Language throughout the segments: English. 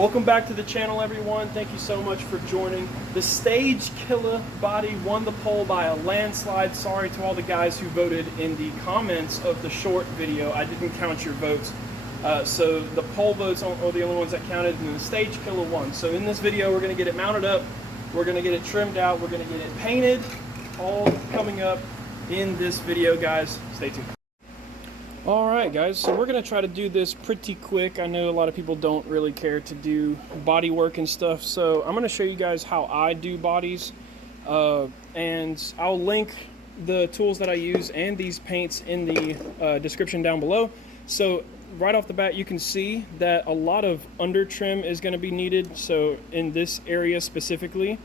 Welcome back to the channel, everyone. Thank you so much for joining. The stage Killah body won the poll by a landslide. Sorry to all the guys who voted in the comments of the short video. I didn't count your votes. So the poll votes are the only ones that counted, and the stage Killah won. So in this video, we're going to get it mounted up. We're going to get it trimmed out. We're going to get it painted. All coming up in this video, guys. Stay tuned. Alright guys, so we're going to try to do this pretty quick. I know a lot of people don't really care to do body work and stuff, so I'm going to show you guys how I do bodies, and I'll link the tools that I use and these paints in the description down below. So right off the bat you can see that a lot of under trim is going to be needed, so in this area specifically.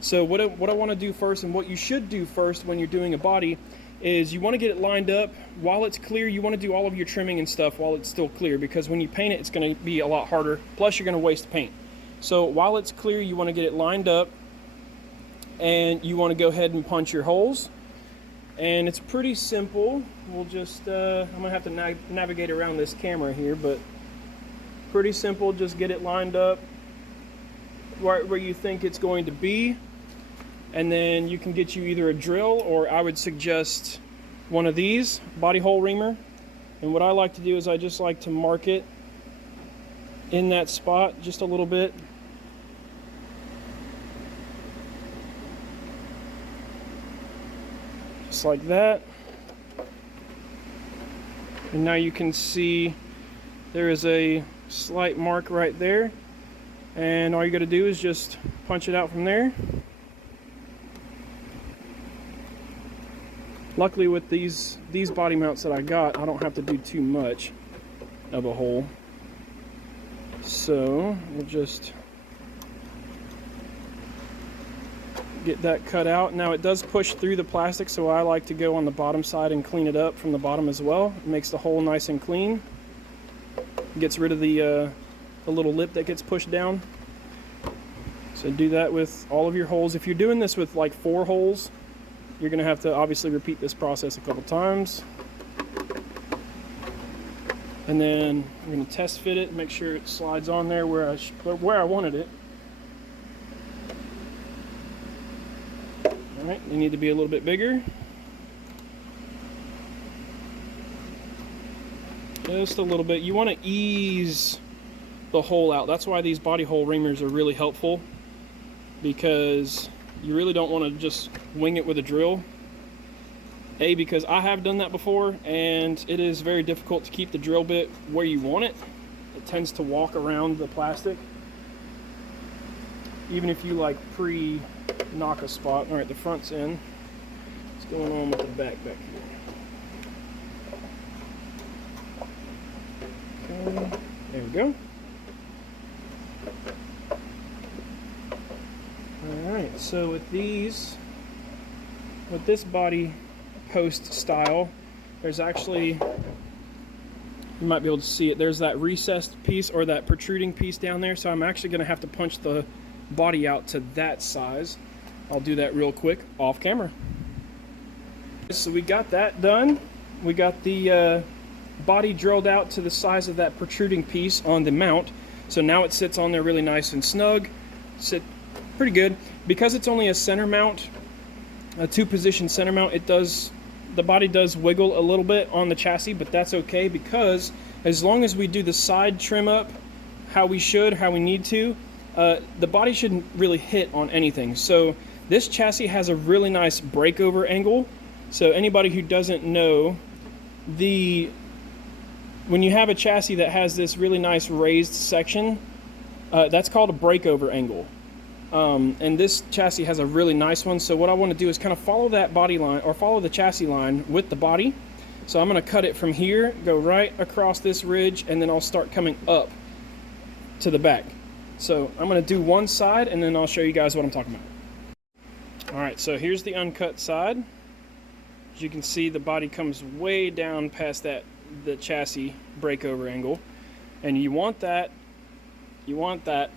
So what I want to do first, and what you should do first when you're doing a body, is you want to get it lined up. While it's clear, you want to do all of your trimming and stuff while it's still clear, because when you paint it, it's going to be a lot harder, plus you're going to waste paint. So while it's clear, you want to get it lined up, and you want to go ahead and punch your holes. And it's pretty simple. We'll just I'm going to have to navigate around this camera here, but pretty simple. Just get it lined up right where you think it's going to be. And then you can get you either a drill, or I would suggest one of these, body hole reamer. And what I like to do is I just like to mark it in that spot just a little bit. Just like that. And now you can see there is a slight mark right there. And all you got to do is just punch it out from there. Luckily with these body mounts that I got, I don't have to do too much of a hole. So we'll just get that cut out. Now it does push through the plastic, so I like to go on the bottom side and clean it up from the bottom as well. It makes the hole nice and clean. It gets rid of the little lip that gets pushed down. So do that with all of your holes. If you're doing this with like 4 holes, you're going to have to obviously repeat this process a couple times. And then I'm going to test fit it, make sure it slides on there where I wanted it. Alright, they need to be a little bit bigger. Just a little bit. You want to ease the hole out. That's why these body hole reamers are really helpful, because you really don't want to just wing it with a drill. Because I have done that before, and it is very difficult to keep the drill bit where you want it. It tends to walk around the plastic, even if you like pre-knock a spot. All right, the front's in. What's going on with the back here? Okay, there we go. Alright, so with this body post style, there's actually, you might be able to see it, there's that recessed piece or that protruding piece down there, so I'm actually going to have to punch the body out to that size. I'll do that real quick off camera. So we got that done. We got the body drilled out to the size of that protruding piece on the mount, so now it sits on there really nice and snug. Sit pretty good. Because it's only a center mount, a 2-position center mount, the body does wiggle a little bit on the chassis, but that's okay, because as long as we do the side trim up how we need to, the body shouldn't really hit on anything. So this chassis has a really nice breakover angle. So anybody who doesn't know, when you have a chassis that has this really nice raised section, that's called a breakover angle. And this chassis has a really nice one, so what I want to do is kind of follow that body line, or follow the chassis line with the body. So I'm going to cut it from here, go right across this ridge, and then I'll start coming up to the back. So I'm going to do one side, and then I'll show you guys what I'm talking about. Alright, so here's the uncut side. As you can see, the body comes way down past the chassis breakover angle, and you want that,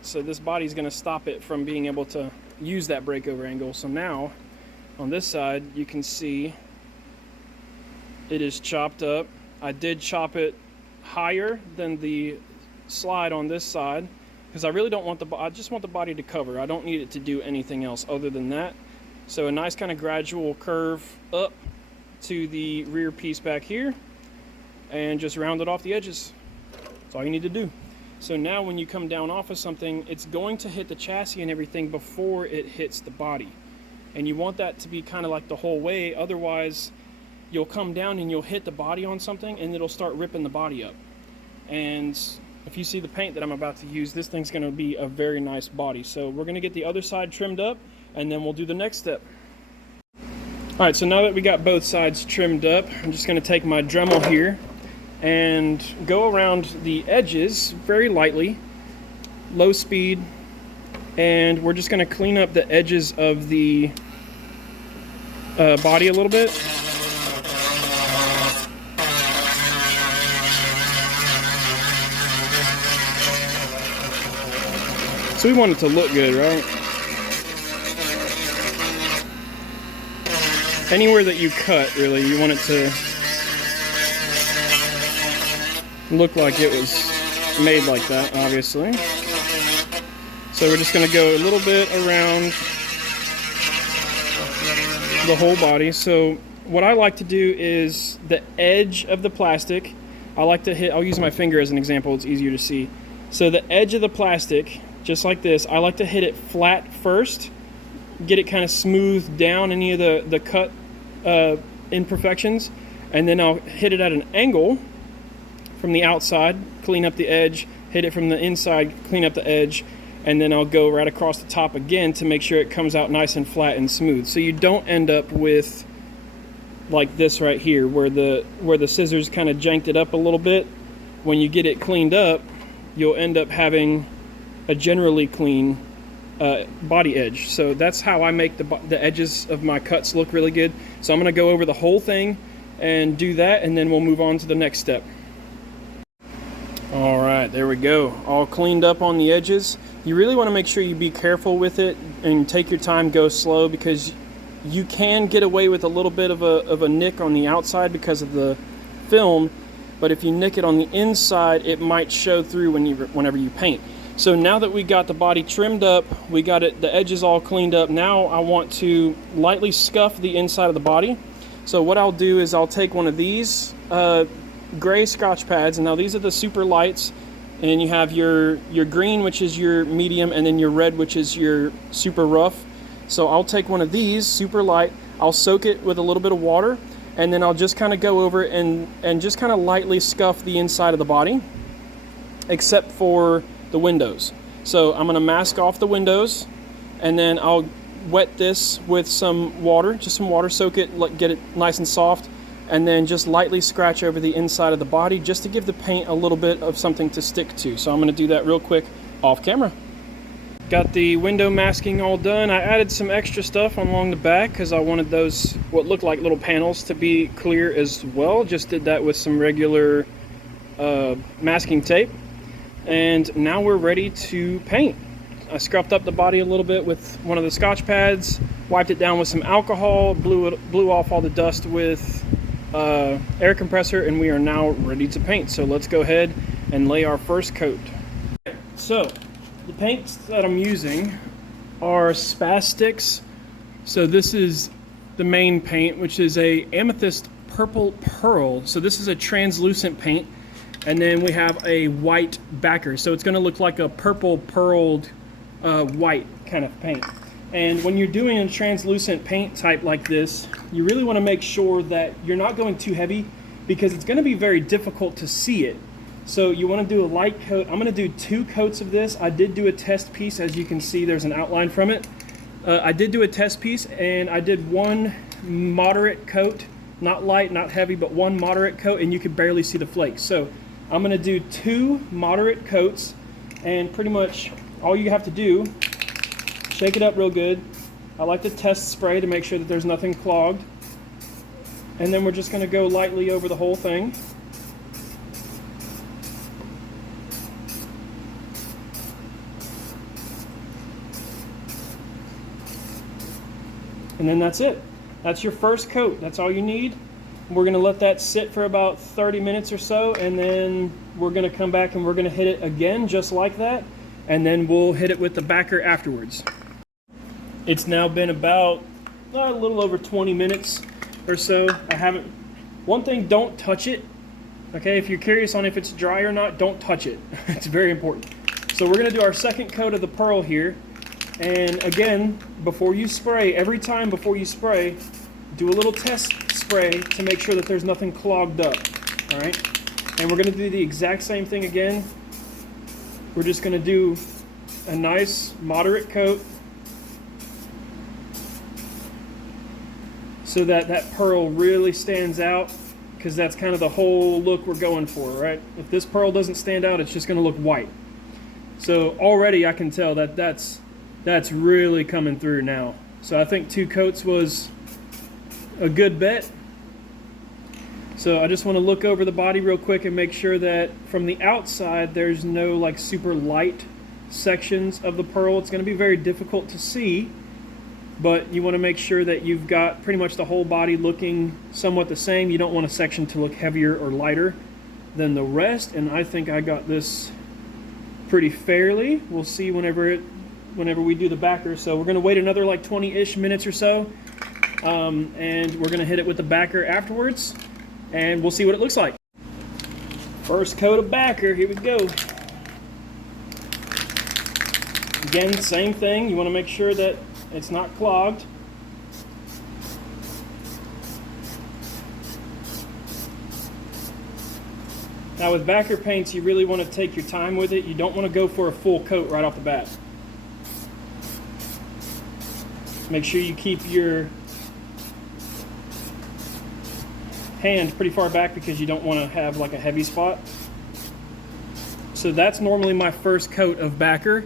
so this body's going to stop it from being able to use that breakover angle. So now on this side you can see it is chopped up. I did chop it higher than the slide on this side, because I really don't want I just want the body to cover. I don't need it to do anything else other than that. So a nice kind of gradual curve up to the rear piece back here, and just round it off the edges. That's all you need to do. So now when you come down off of something, it's going to hit the chassis and everything before it hits the body. And you want that to be kind of like the whole way, otherwise you'll come down and you'll hit the body on something and it'll start ripping the body up. And if you see the paint that I'm about to use, this thing's going to be a very nice body. So we're going to get the other side trimmed up, and then we'll do the next step. Alright, so now that we got both sides trimmed up, I'm just going to take my Dremel here and go around the edges very lightly, low speed, and we're just going to clean up the edges of the body a little bit. So we want it to look good, right? Anywhere that you cut, really, you want it to look like it was made like that, obviously. So we're just going to go a little bit around the whole body. So what I like to do is the edge of the plastic, I like to hit, I'll use my finger as an example, it's easier to see. So the edge of the plastic, just like this, I like to hit it flat first, get it kind of smoothed down any of the cut imperfections, and then I'll hit it at an angle from the outside, clean up the edge, hit it from the inside, clean up the edge, and then I'll go right across the top again to make sure it comes out nice and flat and smooth. So you don't end up with like this right here where the scissors kind of janked it up a little bit. When you get it cleaned up, you'll end up having a generally clean body edge. So that's how I make the edges of my cuts look really good. So I'm going to go over the whole thing and do that, and then we'll move on to the next step. Alright, there we go. All cleaned up on the edges. You really want to make sure you be careful with it and take your time, go slow, because you can get away with a little bit of a nick on the outside because of the film, but if you nick it on the inside, it might show through whenever you paint. So now that we got the body trimmed up, we got the edges all cleaned up, now I want to lightly scuff the inside of the body. So what I'll do is I'll take one of these gray Scotch pads, and now these are the super lights, and you have your green, which is your medium, and then your red, which is your super rough. So I'll take one of these, super light, I'll soak it with a little bit of water, and then I'll just kind of go over and just kind of lightly scuff the inside of the body, except for the windows. So I'm going to mask off the windows, and then I'll wet this with some water, just some water, soak it, get it nice and soft, and then just lightly scratch over the inside of the body just to give the paint a little bit of something to stick to. So I'm going to do that real quick off camera. Got the window masking all done. I added some extra stuff along the back because I wanted those, what looked like little panels, to be clear as well. Just did that with some regular masking tape. And now we're ready to paint. I scrubbed up the body a little bit with one of the Scotch pads, wiped it down with some alcohol, blew off all the dust with air compressor, and we are now ready to paint. So let's go ahead and lay our first coat. So the paints that I'm using are Stix. So this is the main paint, which is a amethyst purple pearl. So this is a translucent paint, and then we have a white backer. So it's going to look like a purple pearled white kind of paint. And when you're doing a translucent paint type like this, you really want to make sure that you're not going too heavy, because it's going to be very difficult to see it. So you want to do a light coat. I'm going to do 2 coats of this. I did do a test piece. As you can see, there's an outline from it. I did do a test piece, and I did 1 moderate coat, not light, not heavy, but 1 moderate coat, and you could barely see the flakes. So I'm going to do 2 moderate coats, and pretty much all you have to do, shake it up real good. I like to test spray to make sure that there's nothing clogged. And then we're just going to go lightly over the whole thing. And then that's it. That's your first coat. That's all you need. We're going to let that sit for about 30 minutes or so, and then we're going to come back and we're going to hit it again just like that. and then we'll hit it with the backer afterwards. It's now been about a little over 20 minutes or so. One thing, don't touch it. Okay, if you're curious on if it's dry or not, don't touch it. It's very important. So we're gonna do our second coat of the pearl here. And again, before you spray, every time before you spray, do a little test spray to make sure that there's nothing clogged up, all right? And we're gonna do the exact same thing again. We're just gonna do a nice moderate coat so that that pearl really stands out, because that's kind of the whole look we're going for, right? If this pearl doesn't stand out, it's just gonna look white. So already I can tell that that's really coming through now. So I think 2 coats was a good bet. So I just want to look over the body real quick and make sure that from the outside there's no like super light sections of the pearl. It's going to be very difficult to see, but you want to make sure that you've got pretty much the whole body looking somewhat the same. You don't want a section to look heavier or lighter than the rest, and I think I got this pretty fairly. We'll see whenever we do the backer. So we're going to wait another like 20-ish minutes or so, and we're going to hit it with the backer afterwards, and we'll see what it looks like. First coat of backer, here we go. Again, same thing. You want to make sure that it's not clogged. Now with backer paints, you really want to take your time with it. You don't want to go for a full coat right off the bat. Make sure you keep your hand pretty far back because you don't want to have like a heavy spot. So that's normally my first coat of backer.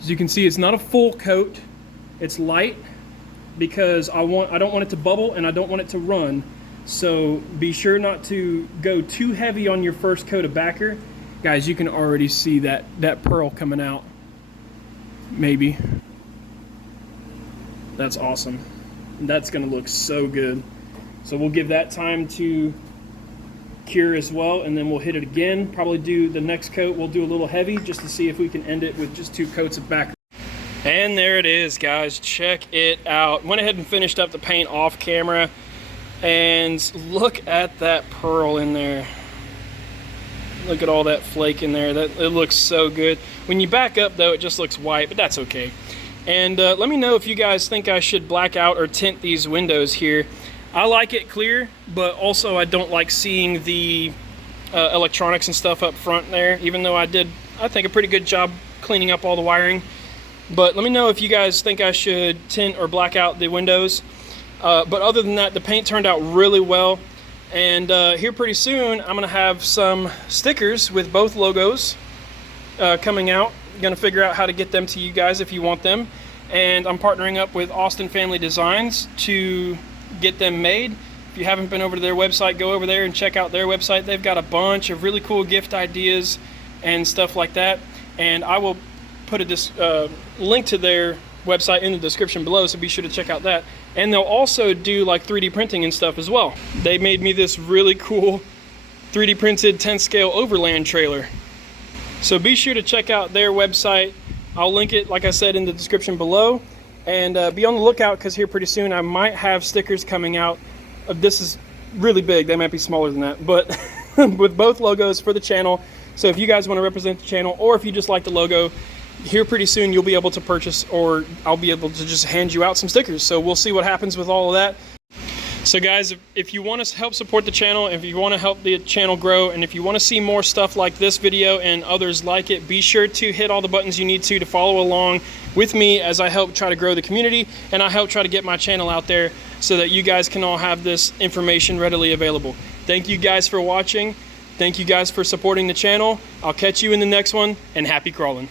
As you can see, it's not a full coat. It's light because I don't want it to bubble and I don't want it to run. So be sure not to go too heavy on your first coat of backer. Guys, you can already see that pearl coming out. Maybe. That's awesome. That's gonna look so good. So we'll give that time to cure as well, and then we'll hit it again. Probably do the next coat, we'll do a little heavy just to see if we can end it with just 2 coats of backer. And there it is, guys. Check it out. Went ahead and finished up the paint off camera. And look at that pearl in there. Look at all that flake in there. It looks so good. When you back up though, it just looks white, but that's okay. And let me know if you guys think I should black out or tint these windows here. I like it clear, but also I don't like seeing the electronics and stuff up front there, even though I think, a pretty good job cleaning up all the wiring. But let me know if you guys think I should tint or black out the windows. But other than that, the paint turned out really well. And here pretty soon, I'm gonna have some stickers with both logos coming out. I'm gonna figure out how to get them to you guys if you want them. And I'm partnering up with Austin Family Designs to get them made. If you haven't been over to their website, go over there and check out their website. They've got a bunch of really cool gift ideas and stuff like that. And I will put a link to their website in the description below, so be sure to check out that. And they'll also do like 3D printing and stuff as well. They made me this really cool 3D printed 10 scale overland trailer. So be sure to check out their website. I'll link it, like I said, in the description below. And be on the lookout, because here pretty soon I might have stickers coming out. This is really big, they might be smaller than that, but with both logos for the channel. So if you guys want to represent the channel, or if you just like the logo, here pretty soon you'll be able to purchase, or I'll be able to just hand you out some stickers. So we'll see what happens with all of that. So guys, if you want to help support the channel, if you want to help the channel grow, and if you want to see more stuff like this video and others like it, be sure to hit all the buttons you need to follow along with me as I help try to grow the community, and I help try to get my channel out there so that you guys can all have this information readily available. Thank you guys for watching. Thank you guys for supporting the channel. I'll catch you in the next one, and happy crawling.